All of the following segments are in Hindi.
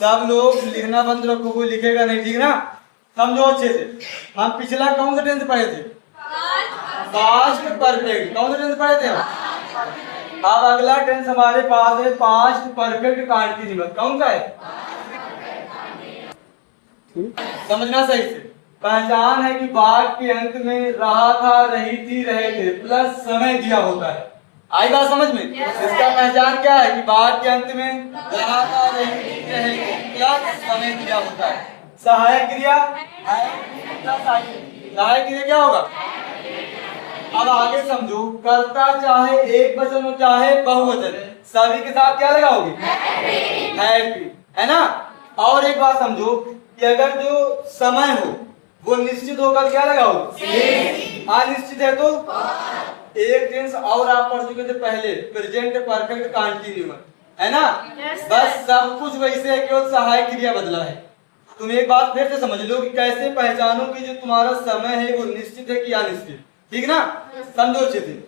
सब लोग लिखना बंद रखो, कोई लिखेगा नहीं, ठीक ना। समझो अच्छे से। हम पिछला कौन सा टेंस पढ़े थे? Past perfect. कौन सा टेंस पढ़े थे हम? अब अगला टेंस हमारे पास है पास्ट परफेक्ट कंटीन्यूअस। कौन सा है? समझना सही से। पहचान है कि वाक्य के अंत में रहा था, रही थी, रहे थे प्लस समय दिया होता है। आई बात समझ में? इसका पहचान क्या है कि वाक्य के अंत में रहा था, रही थी, रहे थे प्लस समय दिया होता है। सहायक क्रिया सहायक क्रिया क्या होगा? अब आगे समझो, कर्ता चाहे एक वचन हो चाहे बहुवचन, सभी के साथ क्या लगाओगे? हैप्पी, है ना। और एक बात समझो कि अगर जो समय हो वो निश्चित होकर क्या लगाओगे? अनिश्चित है तो एक टेंस और आप पढ़ चुके थे पहले, प्रेजेंट परफेक्ट कंटीन्यूअस, है ना। बस सब कुछ वैसे है, केवल सहायक क्रिया बदला है। तुम एक बात फिर से समझ लो कि कैसे पहचानो कि जो तुम्हारा समय है वो निश्चित है कि अनिश्चित, ठीक ना। समझो अच्छे से।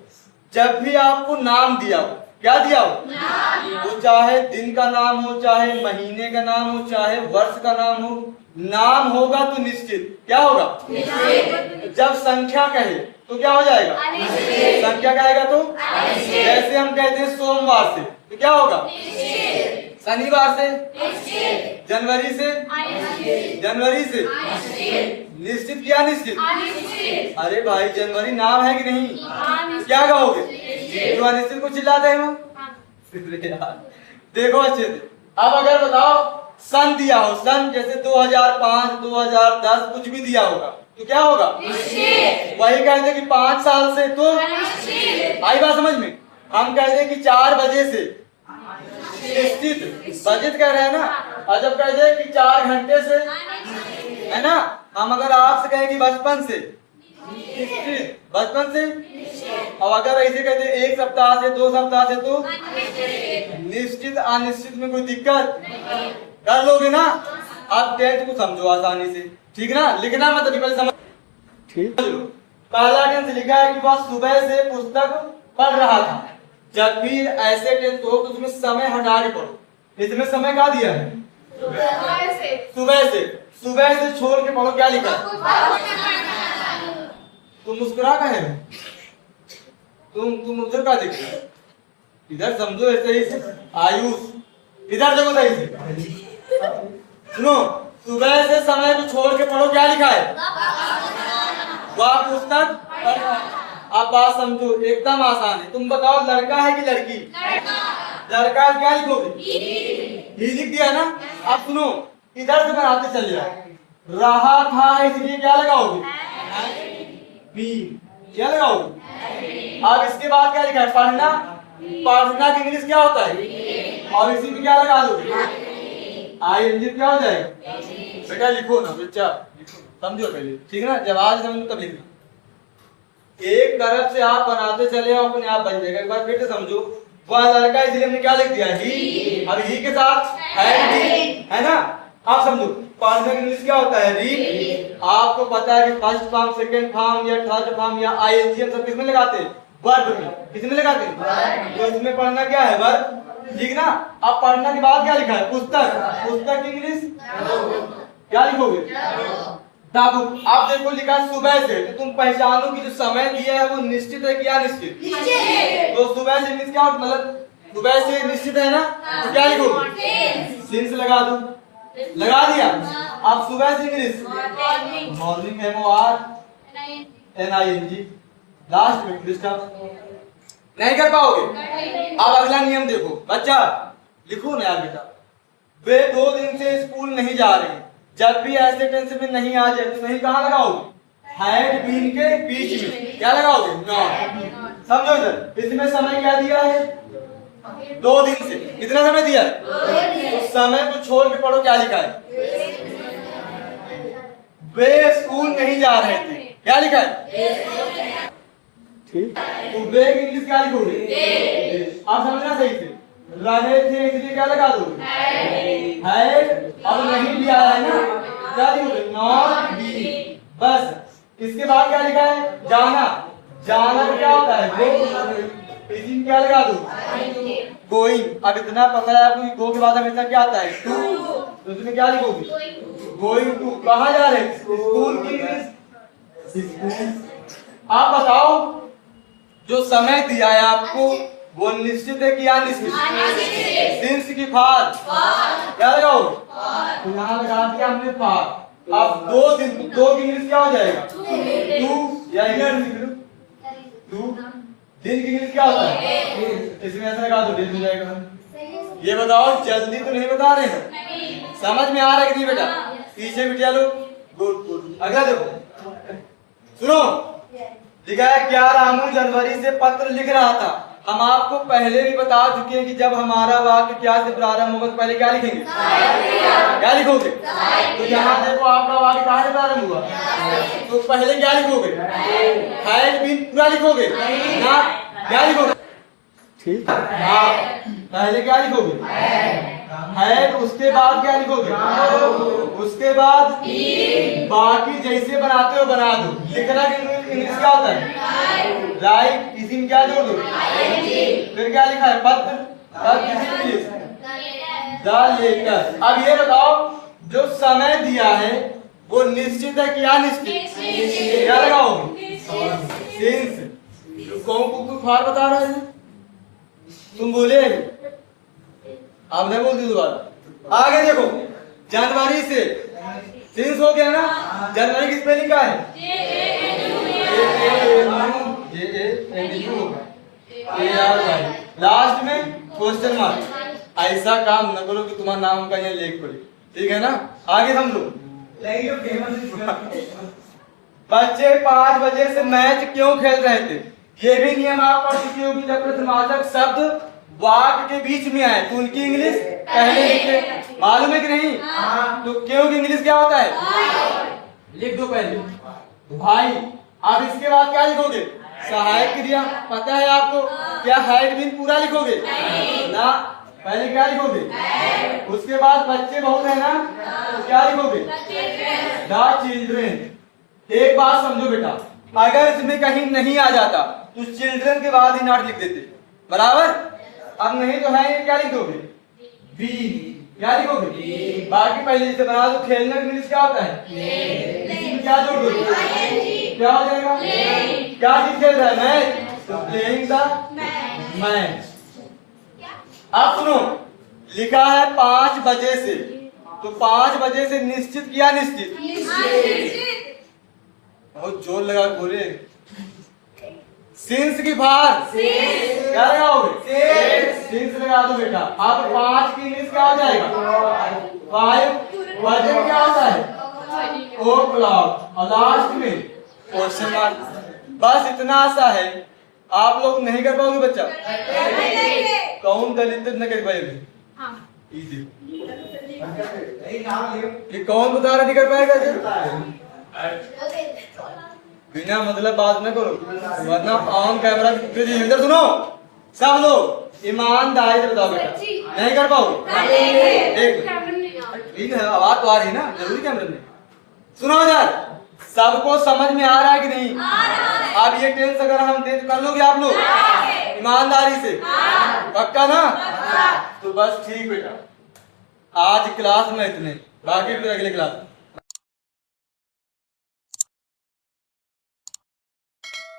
जब भी आपको नाम दिया हो, क्या दिया हो? वो चाहे दिन का नाम हो, चाहे महीने का नाम हो, चाहे वर्ष का नाम हो, नाम होगा तो निश्चित। क्या होगा? जब संख्या कहे तो क्या हो जाएगा? संख्या कहेगा तो जैसे हम कहते हैं सोमवार से, तो क्या होगा? शनिवार से, जनवरी से, जनवरी से निश्चित क्या निश्चित? अरे भाई जनवरी नाम है कि नहीं? क्या कहोगे? तो अनिश्चित को चिल्लाते हैं हम। देखो अच्छे से। अब अगर बताओ सन दिया हो, सन जैसे 2005, 2010 कुछ भी दिया होगा तो क्या होगा? वही कहते कि 5 साल से, तो आई बात समझ में। हम कहते कि 4 बजे से निश्चित, बजट कह रहे हैं ना। और जब कहते कि 4 घंटे से, है ना। हम अगर आपसे कहें कि बचपन से, बचपन से, और अगर ऐसे कहते 1 सप्ताह से, 2 सप्ताह से, तो निश्चित अनिश्चित में कोई दिक्कत कर लोगे ना। आप टेंस को समझो आसानी से, ठीक ना। लिखना मत अभी, पहले समझ, ठीक। पहला टेंस लिखा है कि वह सुबह से पुस्तक पढ़ रहा था। जब भी ऐसे टेंस हो तो उसमें समय हटा के पढ़ो। इसमें समय क्या दिया है? सुबह से, सुबह से छोड़ के पढ़ो। क्या लिखा है? तुम मुस्कुरा कहे हो? तुम उधर का देख रहे हो? इधर समझो ऐसे ही से। आयुष इधर देखो सही से। सुनो, सुबह से समय को छोड़ के पढ़ो। क्या लिखा है? वह पुस्तक पढ़ रहा है। आप बात समझो, एकदम आसान है। तुम बताओ लड़का है कि लड़की? लड़का। क्या लिखोगे? ही लिख दिया ना। अब सुनो, इधर से बनाते चल जाओ। रहा था इसलिए क्या लगाओगे? बी। क्या लगाओगे? अब इसके बाद क्या लिखा है? पढ़ना। पढ़ना की इंग्लिश क्या होता है? और इसी में क्या लगा दोगे? I N G. क्या हो जाएगा? बेटा लिखो ना, बच्चा समझो पहले, ठीक ना। जब आज समझो तब लिखना। एक तरफ से आप बनाते चले आओ, अपने आप बन जाएगा। एक बार फिर से समझो। वह लड़का, इसलिए हमने क्या लिख दिया? ही। अब ही के साथ है ना। आप समझो, पढ़ने की इंग्लिश क्या होता है? रीड। आपको पता है कि फर्स्ट फॉर्म, सेकंड फॉर्म या थर्ड फॉर्म या आईएनजी हम सब किसमें लगाते हैं? वर्ब में। किसमें लगाते हैं? तो इसमें पढ़ना क्या है? वर्ब, ठीक ना। अब पढ़ना के बाद क्या लिखा है? पुस्तक। पुस्तक की इंग्लिश क्या लिखोगे? आप देखो लिखा सुबह से, तो तुम पहचानो कि जो समय दिया है वो निश्चित है कि अनिश्चित? तो सुबह से इंग्लिश क्या, मतलब सुबह से निश्चित है ना, तो क्या लिखोगे? सिंस लगा दो। लगा दिया। आप सुबह से इंग्लिश मॉर्निंग, MORNING, लास्ट में फुल स्टॉप। नहीं कर पाओगे। अब अगला नियम देखो बच्चा, लिखो ना यार बेटा। वे 2 दिन से स्कूल नहीं जा रहे। जब भी ऐसे टेंस में नहीं आ जाए तो नहीं कहाँ लगाओगे? हैड बीन के बीच में क्या लगाओगे? नॉट। समझो इधर, इसमें समय क्या दिया है? 2 दिन से। कितना समय दिया है? तो समय को छोड़ के पढ़ो। क्या लिखा है? वे स्कूल नहीं जा रहे थे। क्या लिखा है? ठीक। तो वे की इंग्लिश क्या लिखोगे? आप समझना सही से। रहे थे इसलिए क्या लगा दो? हैड। अब नहीं लिया है ना, क्या लिखोगे? Not be. बस। इसके बाद क्या लिखा है? जाना। जाना क्या होता है? वो। इसी में क्या लगा दूं? गोइंग। अब इतना पता है आपको कि गो के बाद हमेशा क्या आता है? टू। तो इसमें क्या लिखोगे? Going to. कहाँ जा रहे हैं? स्कूल की इंग्लिश। आप बताओ, जो समय दिया है आपको वो निश्चित है कि अनिश्चित? सिंस की फार क्या लगाओ? तो यहाँ लगा दिया हमने फार। अब दो दिन, दो की इंग्लिश क्या हो जाएगा? टू। या टू। दिन की इंग्लिश क्या होता है? इसमें ऐसा लगा दो, दिन हो जाएगा। ये बताओ, जल्दी तो नहीं बता रहे हैं? समझ में आ रहा है कि नहीं बेटा? पीछे बिटिया लोग। Good good. अगला देखो, सुनो। लिखा है, क्या रामू जनवरी से पत्र लिख रहा था। हम आपको पहले भी बता चुके हैं कि जब हमारा वाक्य क्या से प्रारंभ होगा तो पहले क्या लिखेंगे? क्या लिखोगे? तो यहाँ देखो, आपका वाक्य कहाँ से प्रारंभ हुआ? तो पहले क्या लिखोगे? हैड बीन पूरा लिखोगे ना? क्या लिखोगे? ठीक है। हाँ, पहले क्या लिखोगे? हैड। उसके बाद क्या लिखोगे? उसके बाद बाकी जैसे बनाते हो बना दो। लिखना की इंग्लिश क्या होता है? राइट। इसी में क्या जोड़ दो? फिर क्या लिखा है? पत्र। The letter. अब ये बताओ, जो समय दिया है वो निश्चित है कि अनिश्चित? क्या लगाओगे? सिंस। कौन को फार बता रहा है? तुम बोले, आप नहीं बोलती दोबारा। आगे देखो, जनवरी से सिंस हो गया ना? जनवरी की स्पेलिंग क्या है? लास्ट में क्वेश्चन मार्क। ऐसा काम न करो कि तुम्हारा नाम का यहाँ लेख पड़े, ठीक है ना? आगे समझो। बच्चे 5 बजे से मैच क्यों खेल रहे थे? ये भी नियम आप पढ़ चुके हो कि जब प्रथमार्थक शब्द वाक्य के बीच में आए तो उनकी इंग्लिश पहले लिखे। मालूम है कि नहीं? तो क्यों की इंग्लिश क्या होता है? लिख दो पहले, भाई। अब इसके बाद क्या लिखोगे? सहायक क्रिया। पता है आपको? क्या हैड बीन पूरा लिखोगे ना? पहले क्या लिखोगे? उसके बाद बच्चे बहुत है ना, तो क्या लिखोगे? The children. एक बात समझो बेटा, अगर इसमें कहीं नहीं आ जाता तो चिल्ड्रन के बाद ही नॉट लिख देते, बराबर? अब नहीं तो है, क्या लिख दोगे? बी। क्या लिखोगे? बाकी पहले जैसे बना दो। खेलने की इंग्लिश क्या होता है? इसमें क्या जोड़ दो? क्या हो जाएगा? क्या चीज खेल रहा है? मैच। तो प्लेइंग द मैच। अब सुनो, लिखा है 5 बजे से, तो 5 बजे से निश्चित किया निश्चित? बहुत जोर लगा बोले। सिंस की बार क्या लगाओगे? सिंस लगा दो बेटा। अब 5 की इंग्लिश क्या हो जाएगा? 5। वजन क्या होता है? ओ क्लॉक। और लास्ट में क्वेश्चन मार्क। बस इतना आसा है। आप लोग नहीं कर पाओगे बच्चा? कौन दलित न कर पाएगी? ये कौन बता रहा नहीं कर पाएगा? बिना मतलब बात न करो, वरना ऑन कैमरा। इधर सुनो सब लोग, ईमानदारी से बताओ बेटा। नहीं कर पाओगे? ठीक है, आवाज तो आ रही है ना, जरूरी कैमरे में। सुनो यार, सबको समझ में आ रहा है कि नहीं? अब ये टेंस अगर हम दे तो कर लोगे आप लोग ईमानदारी से? पक्का ना? तो बस ठीक बेटा, आज क्लास में इतने, बाकी फिर अगले क्लास।